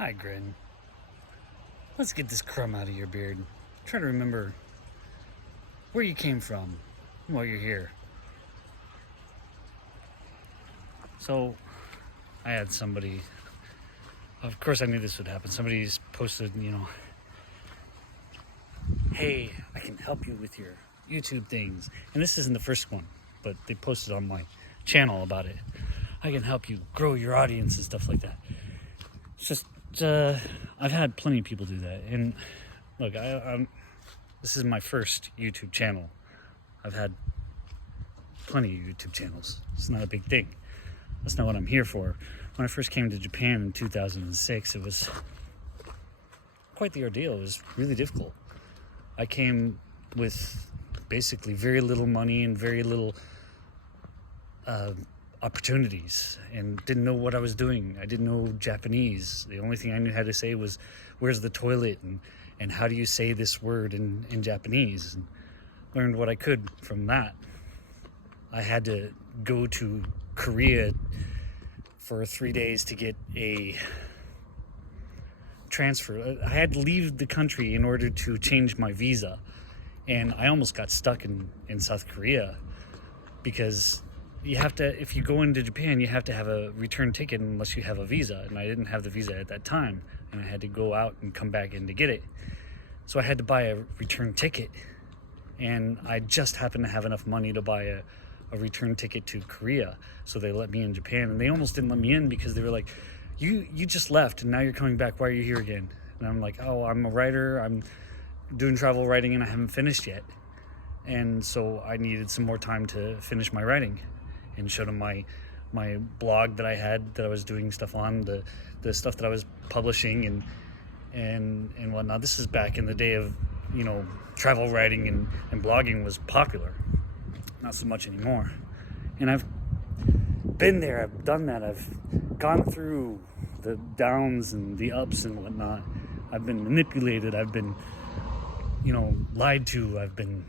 Hi, Grin. Let's get this crumb out of your beard. Try to remember where you came from while you're here. So, I had somebody, of course I knew this would happen. Somebody's posted, hey, I can help you with your YouTube things. And this isn't the first one, but they posted on my channel about it. I can help you grow your audience and stuff like that. It's just, I've had plenty of people do that. And look, this is my first YouTube channel. I've had plenty of YouTube channels. It's not a big thing. That's not what I'm here for. When I first came to Japan in 2006, it was quite the ordeal. It was really difficult. I came with basically very little money and very little opportunities, and didn't know what I was doing. I didn't know Japanese. The only thing I knew how to say was, where's the toilet, and how do you say this word in Japanese, and learned what I could from that. I had to go to Korea for 3 days to get a transfer. I had to leave the country in order to change my visa, and I almost got stuck in South Korea because you have to, if you go into Japan, you have to have a return ticket unless you have a visa, and I didn't have the visa at that time, and I had to go out and come back in to get it. So I had to buy a return ticket, and I just happened to have enough money to buy a return ticket to Korea, so they let me in Japan. And they almost didn't let me in because they were like, you just left and now you're coming back, why are you here again? And I'm like, oh, I'm a writer, I'm doing travel writing, and I haven't finished yet. And so I needed some more time to finish my writing, and showed them my blog that I had, that I was doing stuff on, the stuff that I was publishing and whatnot. This is back in the day of, travel writing and blogging was popular. Not so much anymore. And I've been there, I've done that, I've gone through the downs and the ups and whatnot. I've been manipulated, I've been, lied to, I've been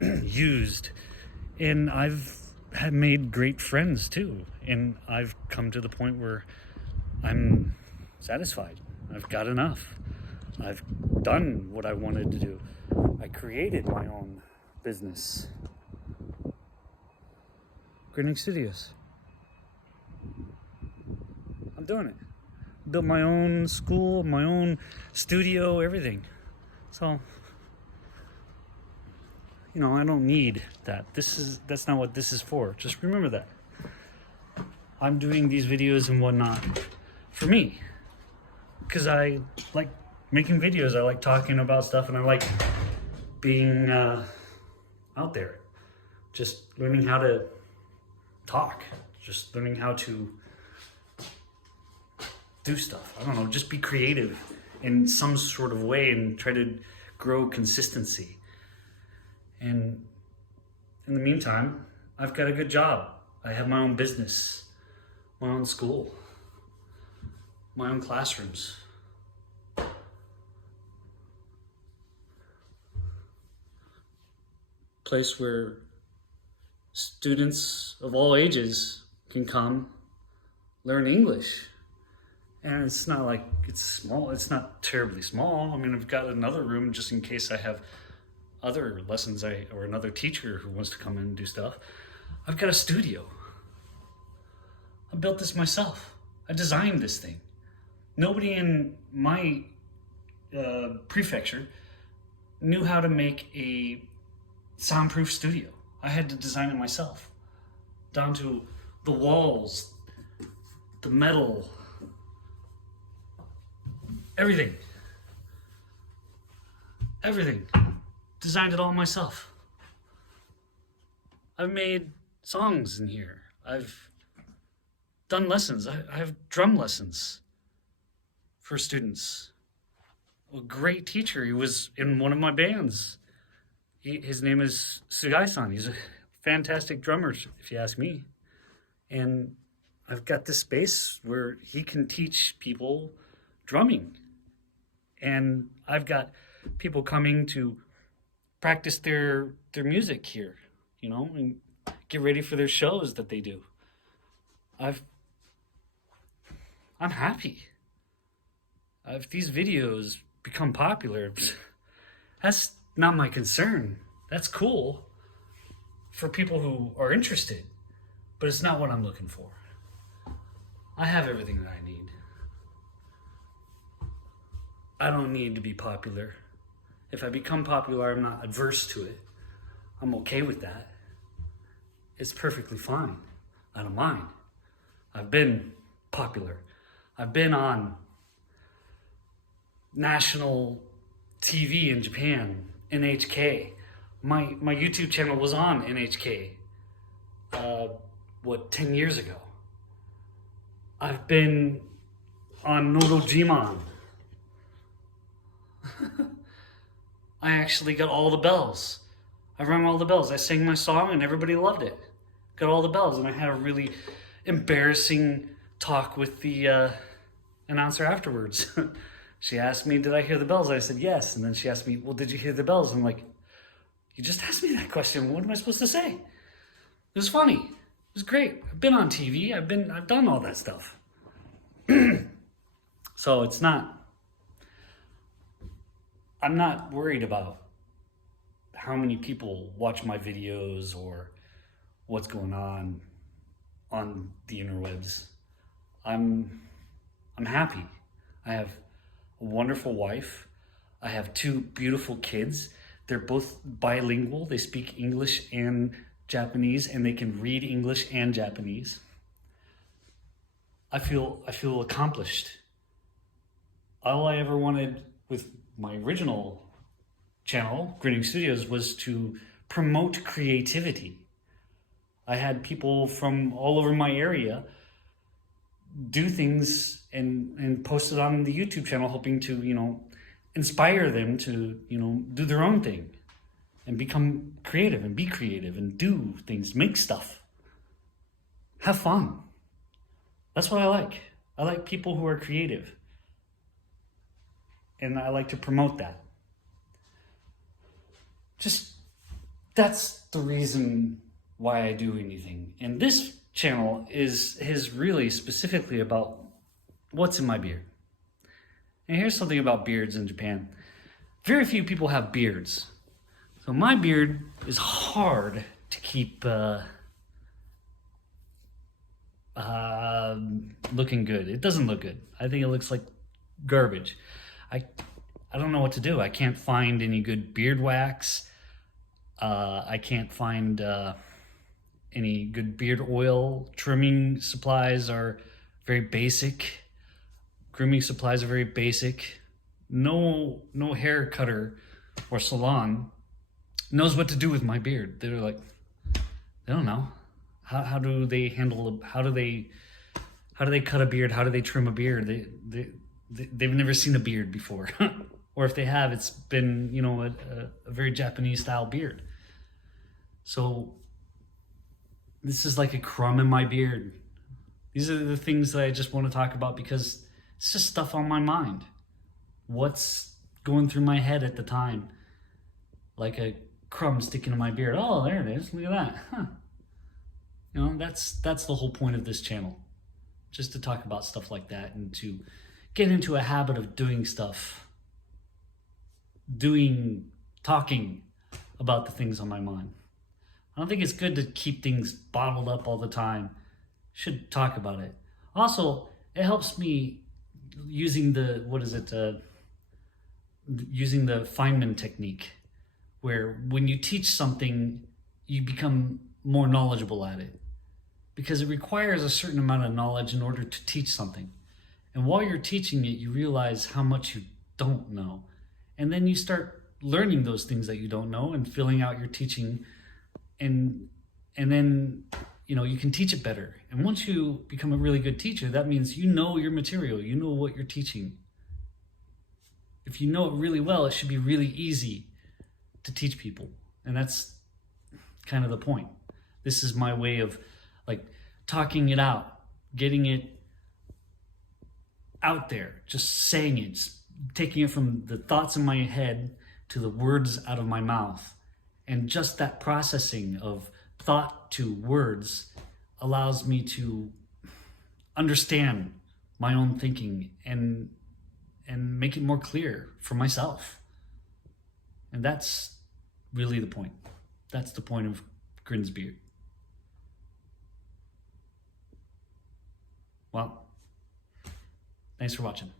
used, and I've made great friends too. And I've come to the point where I'm satisfied. I've got enough. I've done what I wanted to do. I created my own business. Grinning Studios. I'm doing it. Built my own school, my own studio, everything. So, I don't need that. That's not what this is for. Just remember that. I'm doing these videos and whatnot for me, because I like making videos. I like talking about stuff, and I like being out there, just learning how to talk, just learning how to do stuff. I don't know, just be creative in some sort of way and try to grow consistency. And in the meantime, I've got a good job. I have my own business, my own school, my own classrooms. Place where students of all ages can come learn English. And it's not like it's small, it's not terribly small. I mean, I've got another room just in case I have other lessons or another teacher who wants to come in and do stuff. I've got a studio. I built this myself. I designed this thing. Nobody in my prefecture knew how to make a soundproof studio. I had to design it myself, down to the walls, the metal, everything. Designed it all myself. I've made songs in here. I've done lessons. I have drum lessons for students. A great teacher. He was in one of my bands. His name is Sugai-san. He's a fantastic drummer, if you ask me. And I've got this space where he can teach people drumming. And I've got people coming to practice their music here, and get ready for their shows that they do. I'm happy. If these videos become popular, that's not my concern. That's cool for people who are interested, but it's not what I'm looking for. I have everything that I need. I don't need to be popular. If I become popular, I'm not adverse to it. I'm okay with that. It's perfectly fine. I don't mind. I've been popular. I've been on national TV in Japan, NHK. My YouTube channel was on NHK, 10 years ago. I've been on Nodojiman. I actually got all the bells. I rang all the bells. I sang my song and everybody loved it. Got all the bells, and I had a really embarrassing talk with the announcer afterwards. She asked me, did I hear the bells? I said, yes. And then she asked me, well, did you hear the bells? I'm like, you just asked me that question. What am I supposed to say? It was funny. It was great. I've been on TV. I've done all that stuff. So I'm not worried about how many people watch my videos or what's going on the interwebs. I'm happy. I have a wonderful wife. I have two beautiful kids. They're both bilingual. They speak English and Japanese, and they can read English and Japanese. I feel accomplished. All I ever wanted with my original channel, Grinning Studios, was to promote creativity. I had people from all over my area do things and post it on the YouTube channel, hoping to, inspire them to, do their own thing and become creative and be creative and do things, make stuff, have fun. That's what I like. I like people who are creative, and I like to promote that. That's the reason why I do anything. And this channel is really specifically about what's in my beard. And here's something about beards in Japan. Very few people have beards. So my beard is hard to keep looking good. It doesn't look good. I think it looks like garbage. I don't know what to do. I can't find any good beard wax. I can't find any good beard oil. Trimming supplies are very basic. Grooming supplies are very basic. No hair cutter or salon knows what to do with my beard. They're like, they don't know. How do they handle? How do they cut a beard? How do they trim a beard? They've never seen a beard before, or if they have, it's been a very Japanese style beard. So this is like a crumb in my beard. These are the things that I just want to talk about because it's just stuff on my mind. What's going through my head at the time? Like a crumb sticking in my beard. Oh, there it is. Look at that. Huh. That's the whole point of this channel. Just to talk about stuff like that and to get into a habit of doing stuff. Talking about the things on my mind. I don't think it's good to keep things bottled up all the time. Should talk about it. Also, it helps me using the using the Feynman technique, where when you teach something, you become more knowledgeable at it, because it requires a certain amount of knowledge in order to teach something. And while you're teaching it, you realize how much you don't know, and then you start learning those things that you don't know and filling out your teaching, and then you can teach it better. And once you become a really good teacher, that means you know your material, you know what you're teaching. If you know it really well, it should be really easy to teach people. And that's kind of the point. This is my way of talking it out, getting it out there, just saying it, just taking it from the thoughts in my head to the words out of my mouth. And just that processing of thought to words allows me to understand my own thinking and make it more clear for myself. And that's really the point. That's the point of Grinsbeard. Well, thanks for watching.